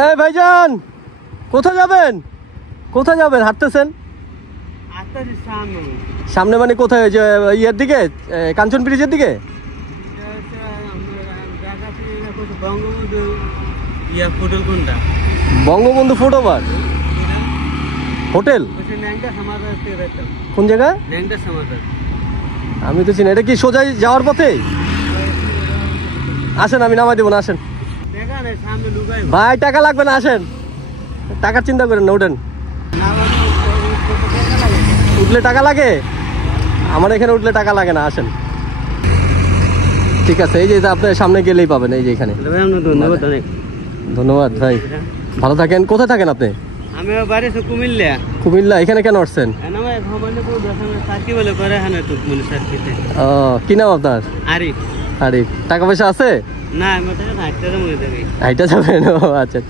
এই ভাইজান, কোথায় যাবেন? কোথায় যাবেন? হাঁটতেছেন সামনে? মানে কোথায়? যে ইয়ের দিকে, কাঞ্চন ব্রিজের দিকে? বঙ্গবন্ধু ফুটওভার হোটেল কোন জায়গায়? আমি তো চিনি। এটা কি সোজা যাওয়ার পথে? আসেন, আমি নামাই দেবো না, আসেন ভাই। টাকা লাগবে না, আসেন। টাকার চিন্তা করেন না, ওঠেন। উঠলে টাকা লাগে? আমার এখানে উঠলে টাকা লাগে না, আসেন। ঠিক আছে, এই যে আপনার সামনে গেলেই পাবেন, এই যে এখানে। ধন্যবাদ ভাই, ভালো থাকেন। কোথায় থাকেন আপনি? আমি বাড়ি কুমিল্লা। কুমিল্লা, এখানে কেন আসছেন? কি নাম আপনার? আরিফ। আরিফ। টাকা পয়সা আছে? না, হাইটা যাবেন? ও আচ্ছা।